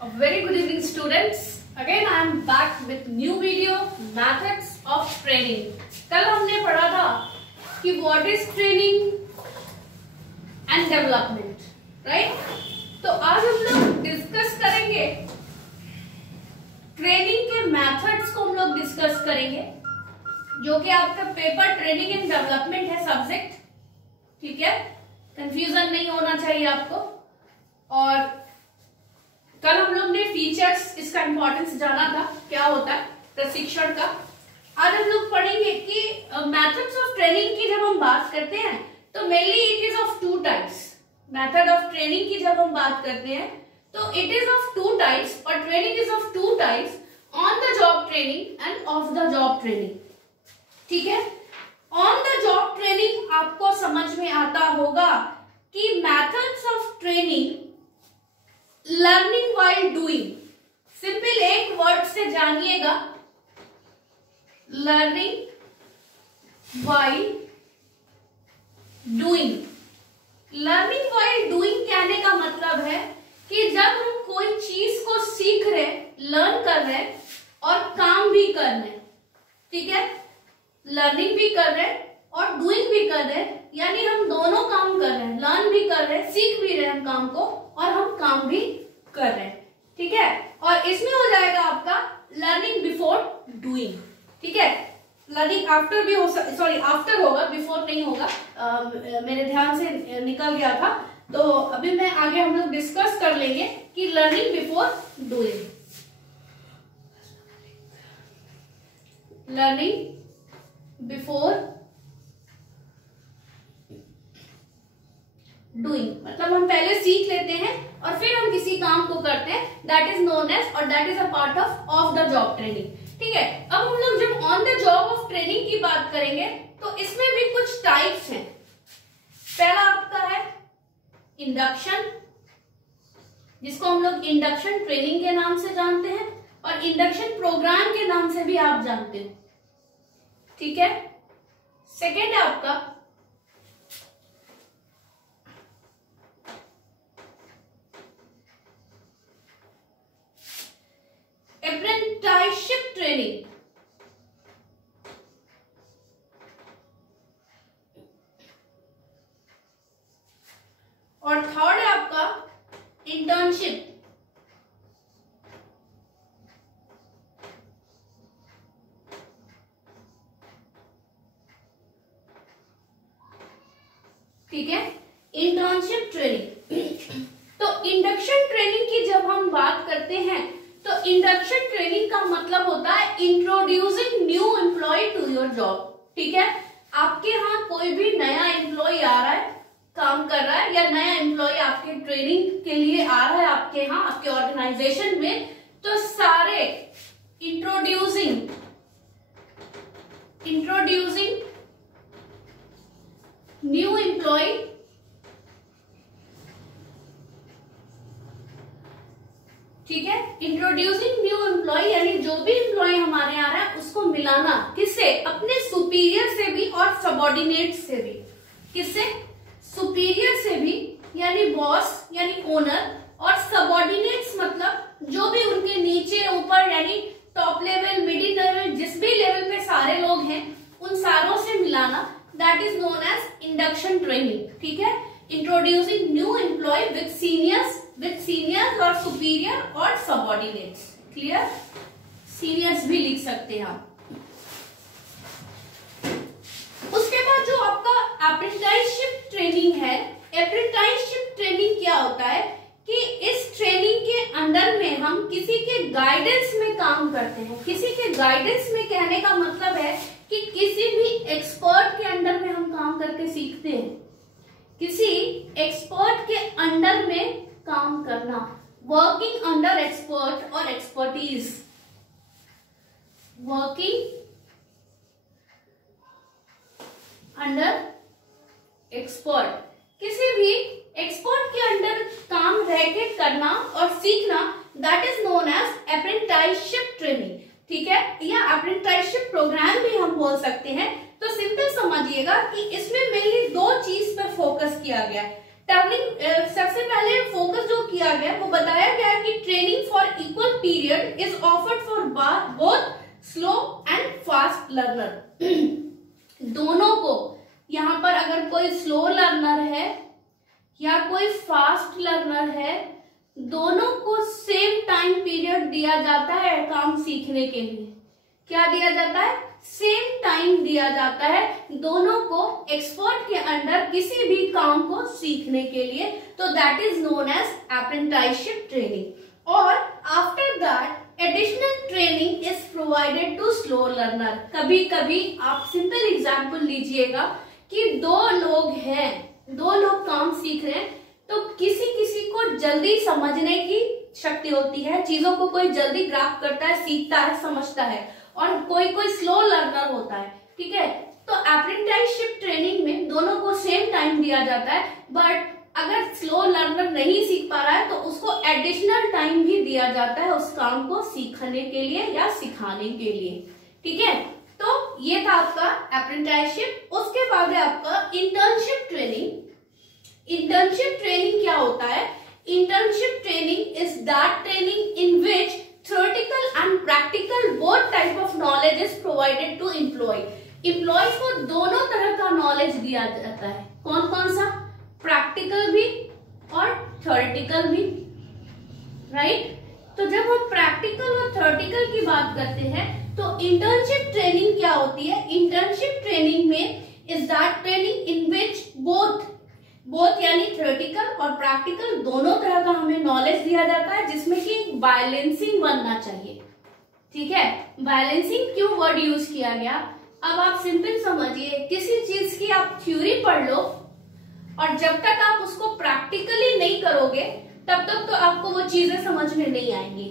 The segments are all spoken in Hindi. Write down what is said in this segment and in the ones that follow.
A very good evening, students. Again, I am back with new video, methods of training. कल हमने पढ़ा था कि what is training and development, right? तो आज हम लोग डिस्कस करेंगे ट्रेनिंग के मेथड्स को हम लोग डिस्कस करेंगे, जो कि आपका पेपर ट्रेनिंग एंड डेवलपमेंट है सब्जेक्ट, ठीक है? कंफ्यूजन नहीं होना चाहिए आपको। और कल हम लोग ने फीचर्स, इसका इंपॉर्टेंस जाना था, क्या होता है प्रशिक्षण का। आज हम लोग पढ़ेंगे कि मेथड्स ऑफ ट्रेनिंग की जब हम बात करते हैं तो mainly it is of two types. Method of training की जब हम बात करते हैं तो it is of two types, और training is of two types, on the job training and off the job training, ठीक है? ऑन द जॉब ट्रेनिंग आपको समझ में आता होगा कि methods of training learning while doing, simple एक वर्ड से जानिएगा, लर्निंग वाइल डूइंग। लर्निंग वाइल डूइंग कहने का मतलब है कि जब हम कोई चीज को सीख रहे, लर्न कर रहे और काम भी कर रहे, ठीक है? लर्निंग भी कर रहे और डूइंग भी कर रहे, यानी हम दोनों काम कर रहे हैं, लर्न भी कर रहे, सीख भी रहे हम काम को, और हम काम भी कर रहे हैं, ठीक है? और इसमें हो जाएगा आपका लर्निंग बिफोर डूइंग, ठीक है? लर्निंग आफ्टर भी हो, सॉरी आफ्टर होगा, बिफोर नहीं होगा, मेरे ध्यान से निकल गया था। तो अभी मैं आगे हम लोग डिस्कस कर लेंगे कि learning before doing. Learning before doing मतलब हम पहले सीख लेते हैं और फिर हम किसी काम को करते हैं, दैट इज नोन एज, और that is a part of the job training, ठीक है? अब हम लोग जब on the job of training की बात करेंगे तो इसमें भी कुछ टाइप्स हैं। पहला आपका है इंडक्शन, जिसको हम लोग इंडक्शन ट्रेनिंग के नाम से जानते हैं, और इंडक्शन प्रोग्राम के नाम से भी आप जानते हो, ठीक है? सेकेंड है आपका अप्रेंटिसशिप ट्रेनिंग, और थर्ड है आपका इंटर्नशिप। ठीक है, इंटर्नशिप ट्रेनिंग। तो इंडक्शन ट्रेनिंग की जब हम बात करते हैं तो इंडक्शन ट्रेनिंग का मतलब होता है introducing new employ to your job, ठीक है? आपके यहाँ कोई भी नया एम्प्लॉय आ रहा है, काम कर रहा है, या नया एम्प्लॉय आपके ट्रेनिंग के लिए आ रहा है आपके यहाँ, आपके ऑर्गेनाइजेशन में, तो सारे इंट्रोड्यूसिंग न्यू एम्प्लॉय, ठीक है? इंट्रोड्यूसिंग न्यू एम्प्लॉय यानी जो भी एम्प्लॉय हमारे यहाँ आ रहा है उसको मिलाना किससे? अपने सुपीरियर से भी और सबॉर्डिनेट से भी। किससे? सुपीरियर से भी, यानी बॉस यानी ओनर, और सबॉर्डिनेट्स मतलब जो भी उनके नीचे ऊपर, यानी टॉप लेवल, मिडिल लेवल, जिस भी लेवल पे सारे लोग हैं उन सारों से मिलाना, that is known as induction training, ठीक है? Introducing new employ with seniors और सुपीरियर और सबॉर्डिनेट्स। क्लियर? सीनियर्स भी लिख सकते हैं आप। उसके बाद जो आपका अप्रेंटिसशिप ट्रेनिंग है, अप्रेंटिसशिप ट्रेनिंग क्या होता है कि इस ट्रेनिंग के अंदर में हम किसी के गाइडेंस में काम करते हैं। किसी के गाइडेंस में कहने का मतलब है कि किसी भी एक्सपर्ट के अंडर में हम काम करके सीखते हैं। किसी एक्सपर्ट के अंडर में काम करना, वर्किंग अंडर एक्सपर्ट और एक्सपर्टीज, वर्किंग अंडर एक्सपर्ट, किसी भी एक्सपर्ट के अंडर काम रह के करना और सीखना, that is known as apprenticeship training, ठीक है? या अप्रेंटिसशिप प्रोग्राम भी हम बोल सकते हैं। तो सिंपल समझिएगा कि इसमें मेनली दो चीज पर फोकस किया गया है। टर्निंग सबसे पहले फोकस जो किया गया वो बताया गया कि training for period is offered for both slow and fast learner. दोनों को, यहाँ पर अगर कोई स्लो लर्नर है या कोई फास्ट लर्नर है, दोनों को सेम टाइम पीरियड दिया जाता है काम सीखने के लिए। क्या दिया जाता है? सेम टाइम दिया जाता है दोनों को एक्सपर्ट के अंडर किसी भी काम को सीखने के लिए। तो that is known as apprenticeship training. और after that additional training is provided to slow learner. कभी कभी आप सिंपल एग्जांपल लीजिएगा कि दो लोग काम सीख रहे हैं, तो किसी किसी को जल्दी समझने की शक्ति होती है, चीजों को कोई जल्दी ग्रास्प करता है, सीखता है, समझता है, और कोई स्लो लर्नर होता है। ठीक है, तो अप्रेंटिसशिप ट्रेनिंग में दोनों को सेम टाइम दिया जाता है, बट अगर स्लो लर्नर नहीं सीख पा रहा है तो उसको एडिशनल टाइम भी दिया जाता है उस काम को सीखने के लिए या सिखाने के लिए। ठीक है, तो ये था आपका अप्रेंटिसशिप। उसके बाद है आपका इंटर्नशिप ट्रेनिंग। इंटर्नशिप ट्रेनिंग क्या होता है? Internship training is that training in which theoretical and practical both type of knowledge is provided to employee. Employee को दोनों तरह का नॉलेज दिया जाता है। कौन कौन सा? प्रैक्टिकल भी और थ्योरेटिकल भी, राइट? तो जब हम प्रैक्टिकल और थ्योरेटिकल की बात करते हैं तो इंटर्नशिप ट्रेनिंग क्या होती है? इंटर्नशिप ट्रेनिंग में is that training in which both यानी थ्योरेटिकल और प्रैक्टिकल दोनों तरह का हमें नॉलेज दिया जाता है, जिसमें कि बैलेंसिंग बनना चाहिए। ठीक है, बैलेंसिंग क्यों वर्ड यूज किया गया? अब आप सिंपल समझिए, किसी चीज की आप थ्योरी पढ़ लो और जब तक आप उसको प्रैक्टिकली नहीं करोगे तब तक तो आपको वो चीजें समझ में नहीं आएंगी।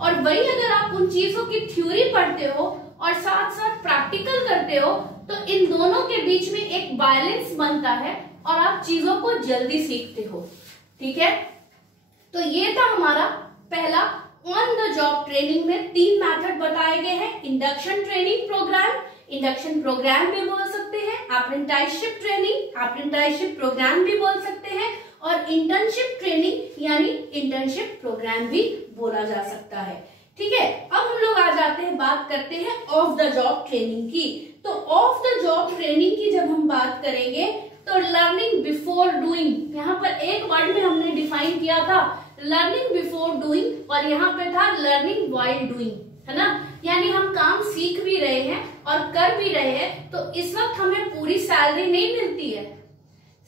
और वही अगर आप उन चीजों की थ्योरी पढ़ते हो और साथ साथ प्रैक्टिकल करते हो तो इन दोनों के बीच में एक बैलेंस बनता है और आप चीजों को जल्दी सीखते हो। ठीक है, तो ये था हमारा पहला ऑन द जॉब ट्रेनिंग में 3 मेथड बताए गए हैं। Induction training program, induction program भी बोल सकते हैं, अप्रेंटिसशिप ट्रेनिंग, अप्रेंटिसशिप प्रोग्राम भी बोल सकते हैं, और इंटर्नशिप ट्रेनिंग यानी इंटर्नशिप प्रोग्राम भी बोला जा सकता है। ठीक है, अब हम लोग आ जाते हैं, बात करते हैं ऑफ द जॉब ट्रेनिंग की। तो ऑफ द जॉब ट्रेनिंग की जब हम बात करेंगे तो लर्निंग बिफोर डूइंग, यहाँ पर एक वर्ड में हमने डिफाइन किया था लर्निंग बिफोर डूइंग, और यहाँ पे था लर्निंग व्हाइल डूइंग, है ना? यानी हम काम सीख भी रहे हैं और कर भी रहे हैं, तो इस वक्त हमें पूरी सैलरी नहीं मिलती है।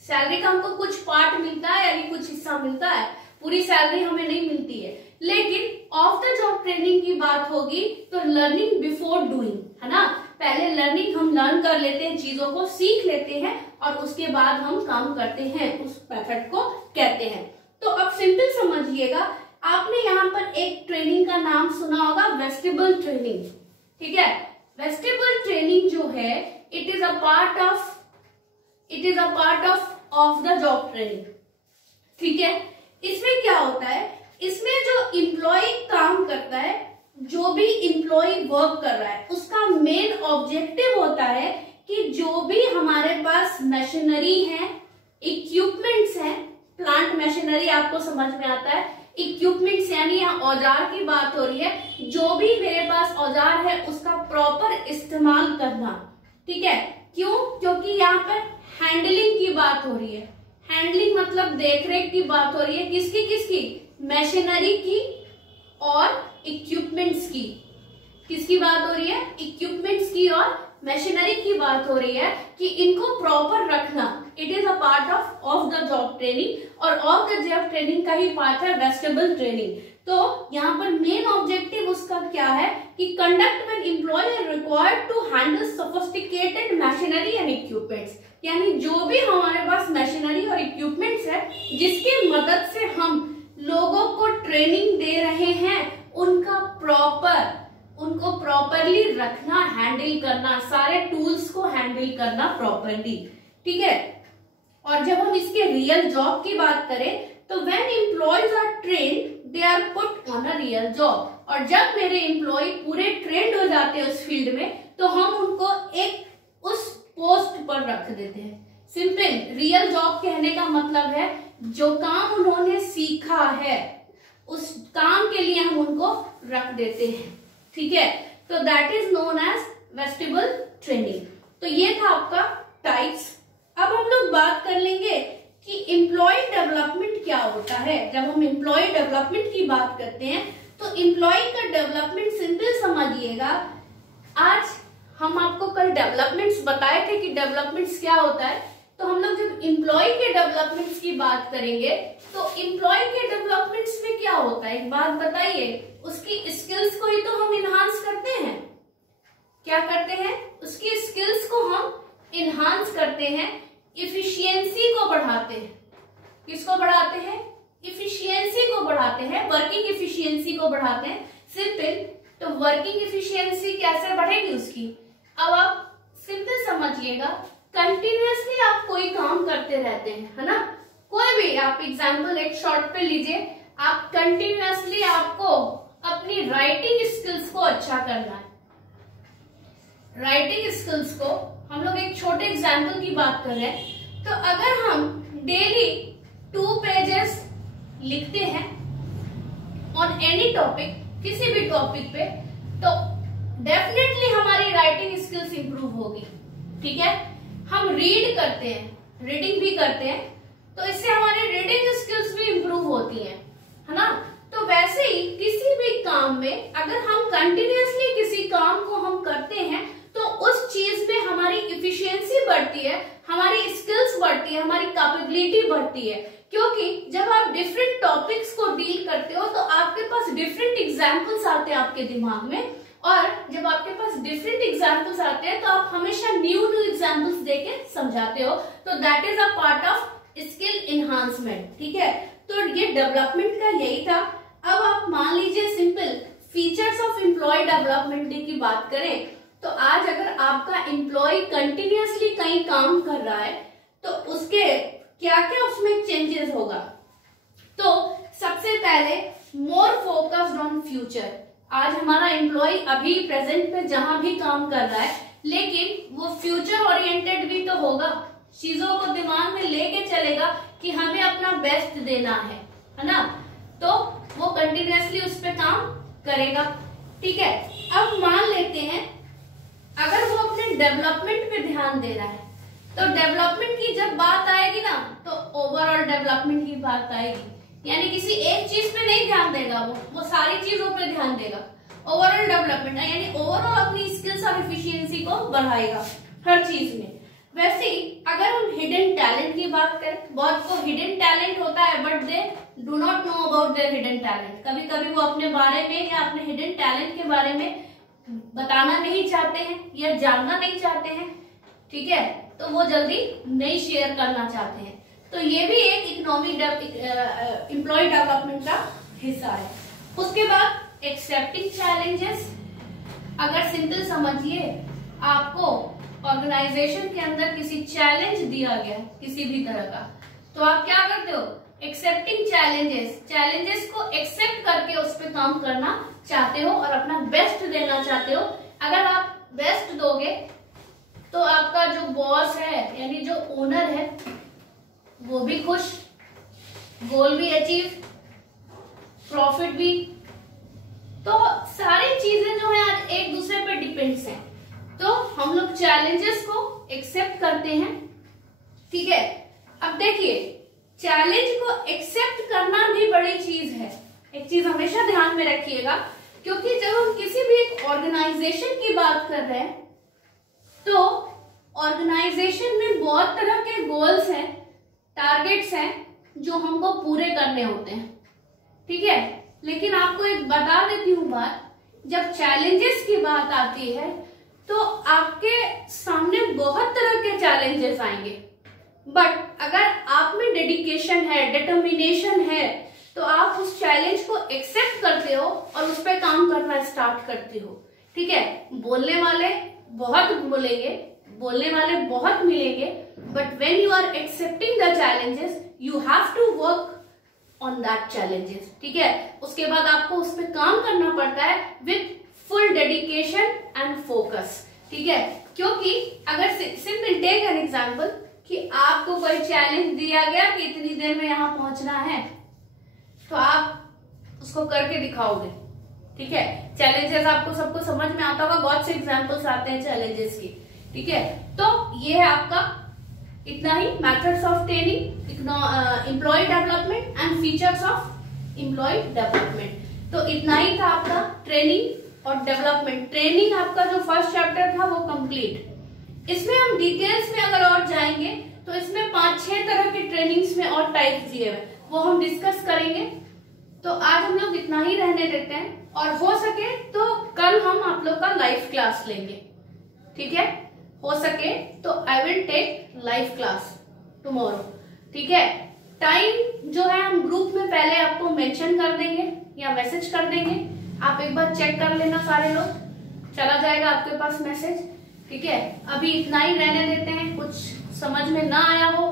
सैलरी का हमको कुछ पार्ट मिलता है यानी कुछ हिस्सा मिलता है, पूरी सैलरी हमें नहीं मिलती है। लेकिन ऑफ द जॉब ट्रेनिंग की बात होगी तो लर्निंग बिफोर डूइंग, है ना? पहले लर्निंग हम लर्न कर लेते हैं, चीजों को सीख लेते हैं और उसके बाद हम काम करते हैं, उस मेथड को कहते हैं। तो अब सिंपल समझिएगा, आपने यहाँ पर एक ट्रेनिंग का नाम सुना होगा, वेस्टिबल ट्रेनिंग। ठीक है, वेस्टिबल ट्रेनिंग जो है it is a part of the job training. ठीक है, इसमें क्या होता है? इसमें जो एम्प्लॉय काम करता है, जो भी एम्प्लॉय वर्क कर रहा है, उसका मेन ऑब्जेक्टिव होता है कि जो भी हमारे पास मशीनरी है, इक्विपमेंट्स हैं, प्लांट मशीनरी आपको समझ में आता है, इक्विपमेंट्स यानी यहाँ औजार की बात हो रही है, जो भी मेरे पास औजार है उसका प्रॉपर इस्तेमाल करना। ठीक है, क्यों? क्योंकि यहाँ पर हैंडलिंग की बात हो रही है। हैंडलिंग मतलब देखरेख की बात हो रही है, किसकी? मशीनरी की और इक्विपमेंट्स की। किसकी बात हो रही है? इक्विपमेंट्स की और मशीनरी की बात हो रही है कि इनको प्रॉपर रखना। It is a part of the job training, और ऑफ द जॉब ट्रेनिंग का ही पार्ट है वेस्टिबल ट्रेनिंग। तो यहाँ पर मेन ऑब्जेक्टिव उसका क्या है कि conduct when employ are required to handle sophisticated machinery and equipments, यानी जो भी हमारे पास मशीनरी और इक्विपमेंट्स है जिसकी मदद से हम लोगों को ट्रेनिंग दे रहे हैं, उनको प्रॉपरली रखना, हैंडल करना, सारे टूल्स को हैंडल करना प्रॉपरली। ठीक है, और जब हम इसके रियल जॉब की बात करें तो when employees are trained they are put on a real job, और जब मेरे एम्प्लॉय पूरे ट्रेंड हो जाते हैं उस फील्ड में तो हम उनको एक उस पोस्ट पर रख देते हैं। सिंपल, रियल जॉब कहने का मतलब है जो काम उन्होंने सीखा है उस काम के लिए हम उनको रख देते हैं, ठीक है। तो that is known as vestibule training. तो ये था आपका टाइप्स। अब हम लोग बात कर लेंगे कि एम्प्लॉय डेवलपमेंट क्या होता है। जब हम एम्प्लॉय डेवलपमेंट की बात करते हैं तो एम्प्लॉय का डेवलपमेंट सिंपल समझिएगा। आज हम आपको कल डेवलपमेंट्स बताए थे कि डेवलपमेंट्स क्या होता है। तो हम लोग जब एम्प्लॉय के डेवलपमेंट्स की बात करेंगे तो एम्प्लॉय के डेवलपमेंट्स में क्या होता है, एक बात बताइए, उसकी स्किल्स को ही तो हम इनहांस करते हैं। क्या करते हैं? उसकी स्किल्स को हम इनहांस करते हैं, इफिशियंसी को बढ़ाते हैं। किसको बढ़ाते हैं? इफिशियंसी को बढ़ाते हैं, वर्किंग इफिशियंसी को बढ़ाते हैं। सिंपल। तो वर्किंग इफिशियंसी कैसे बढ़ेगी उसकी? अब आप सिंपल समझिएगा, कंटिन्यूअसली आप कोई काम करते रहते हैं, है ना। कोई भी आप एग्जांपल एक शॉर्ट पे लीजिए, आप कंटिन्यूअसली आपको अपनी राइटिंग स्किल्स को अच्छा करना है। राइटिंग स्किल्स को हम लोग एक छोटे एग्जांपल की बात कर रहे हैं। तो अगर हम डेली 2 पेजेस लिखते हैं ऑन एनी टॉपिक, किसी भी टॉपिक पे, तो डेफिनेटली हमारी राइटिंग स्किल्स इंप्रूव होगी, ठीक है। हम रीड करते हैं, रीडिंग भी करते हैं, तो इससे हमारी रीडिंग स्किल्स भी इंप्रूव होती हैं, है ना। तो वैसे ही किसी भी काम में अगर हम कंटिन्यूअसली किसी काम को हम करते हैं तो उस चीज में हमारी इफिशियंसी बढ़ती है, हमारी स्किल्स बढ़ती है, हमारी कैपेबिलिटी बढ़ती है। क्योंकि जब आप डिफरेंट टॉपिक्स को डील करते हो तो आपके पास डिफरेंट एग्जाम्पल्स आते हैं आपके दिमाग में, और जब आपके पास डिफरेंट एग्जाम्पल्स आते हैं तो आप हमेशा न्यू एग्जाम्पल्स देके समझाते हो। तो that is a part of skill enhancement, ठीक है। तो ये डेवलपमेंट का यही था। अब आप मान लीजिए simple features of employ development की बात करें तो आज अगर आपका एम्प्लॉय कंटिन्यूअसली कहीं काम कर रहा है तो उसके क्या क्या उसमें चेंजेस होगा। तो सबसे पहले मोर फोकस्ड ऑन फ्यूचर। आज हमारा एम्प्लॉय अभी प्रेजेंट में जहां भी काम कर रहा है, लेकिन वो फ्यूचर ओरिएंटेड भी तो होगा, चीजों को दिमाग में लेके चलेगा कि हमें अपना बेस्ट देना है ना। तो वो कंटिन्यूअसली उस पर काम करेगा, ठीक है। अब मान लेते हैं अगर वो अपने डेवलपमेंट पे ध्यान दे रहा है, तो डेवलपमेंट की जब बात आएगी ना तो ओवरऑल डेवलपमेंट की बात आएगी। यानी किसी एक चीज पे नहीं ध्यान देगा, वो सारी चीजों पे ध्यान देगा। ओवरऑल डेवलपमेंट यानी ओवरऑल अपनी स्किल्स और इफिशियंसी को बढ़ाएगा हर चीज में। वैसे ही अगर हम हिडन टैलेंट की बात करें, बहुत को हिडन टैलेंट होता है but they do not know about their hidden talent. कभी कभी वो अपने बारे में या अपने हिडन टैलेंट के बारे में बताना नहीं चाहते हैं या जानना नहीं चाहते हैं, ठीक है। तो वो जल्दी नहीं शेयर करना चाहते हैं। तो ये भी एक इकोनॉमिक एम्प्लॉय डेवलपमेंट का हिस्सा है। उसके बाद एक्सेप्टिंग चैलेंजेस। अगर सिंपल समझिए, आपको ऑर्गेनाइजेशन के अंदर किसी चैलेंज दिया गया किसी भी तरह का, तो आप क्या करते हो? एक्सेप्टिंग चैलेंजेस, चैलेंजेस को एक्सेप्ट करके उस पर काम करना चाहते हो और अपना बेस्ट देना चाहते हो। अगर आप बेस्ट दोगे तो आपका जो बॉस है यानी जो ओनर है वो भी खुश, गोल भी अचीव, प्रॉफिट भी। तो सारी चीजें जो है आज एक दूसरे पे डिपेंड्स हैं। तो हम लोग चैलेंजेस को एक्सेप्ट करते हैं, ठीक है। अब देखिए, चैलेंज को एक्सेप्ट करना भी बड़ी चीज है। एक चीज हमेशा ध्यान में रखिएगा, क्योंकि जब हम किसी भी एक ऑर्गेनाइजेशन की बात कर रहे हैं तो ऑर्गेनाइजेशन में बहुत तरह के गोल्स हैं, टारगेट्स हैं जो हमको पूरे करने होते हैं, ठीक है। लेकिन आपको एक बता देती हूँ बात, जब चैलेंजेस की बात आती है तो आपके सामने बहुत तरह के चैलेंजेस आएंगे, बट अगर आप में डेडिकेशन है, डिटर्मिनेशन है, तो आप उस चैलेंज को एक्सेप्ट करते हो और उस पर काम करना स्टार्ट करते हो, ठीक है। बोलने वाले बहुत बोलेंगे, बोलने वाले बहुत मिलेंगे, but when you are accepting the challenges you have to work on that challenges, ठीक है। उसके बाद आपको उस पर काम करना पड़ता है with full dedication and focus, ठीक है। क्योंकि अगर सिंपल टेक एन एग्जांपल कि आपको कोई चैलेंज दिया गया कि इतनी देर में यहां पहुंचना है, तो आप उसको करके दिखाओगे। ठीक है, चैलेंजेस आपको सबको समझ में आता होगा, बहुत से एग्जांपल्स आते हैं चैलेंजेस के। ठीक है, तो ये है आपका इतना ही, methods of training, employee development and features of employ development. तो इतना ही था आपका ट्रेनिंग और डेवलपमेंट। ट्रेनिंग आपका जो फर्स्ट चैप्टर था वो कंप्लीट। इसमें हम डिटेल्स में अगर और जाएंगे तो इसमें 5-6 तरह के ट्रेनिंग्स में और टाइप्स दिए हुए, वो हम डिस्कस करेंगे। तो आज हम लोग इतना ही रहने देते हैं, और हो सके तो कल हम आप लोग का लाइव क्लास लेंगे। ठीक है, हो सके तो I will take live class tomorrow. ठीक है, टाइम जो है हम ग्रुप में पहले आपको मेंशन कर देंगे या मैसेज कर देंगे, आप एक बार चेक कर लेना, सारे लोग चला जाएगा आपके पास मैसेज। ठीक है, अभी इतना ही रहने देते हैं। कुछ समझ में ना आया हो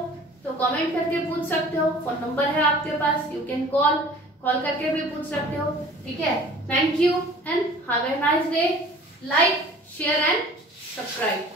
तो कमेंट करके पूछ सकते हो, फोन नंबर है आपके पास, यू कैन कॉल करके भी पूछ सकते हो। ठीक है, thank you and have a nice day. Like, share and subscribe.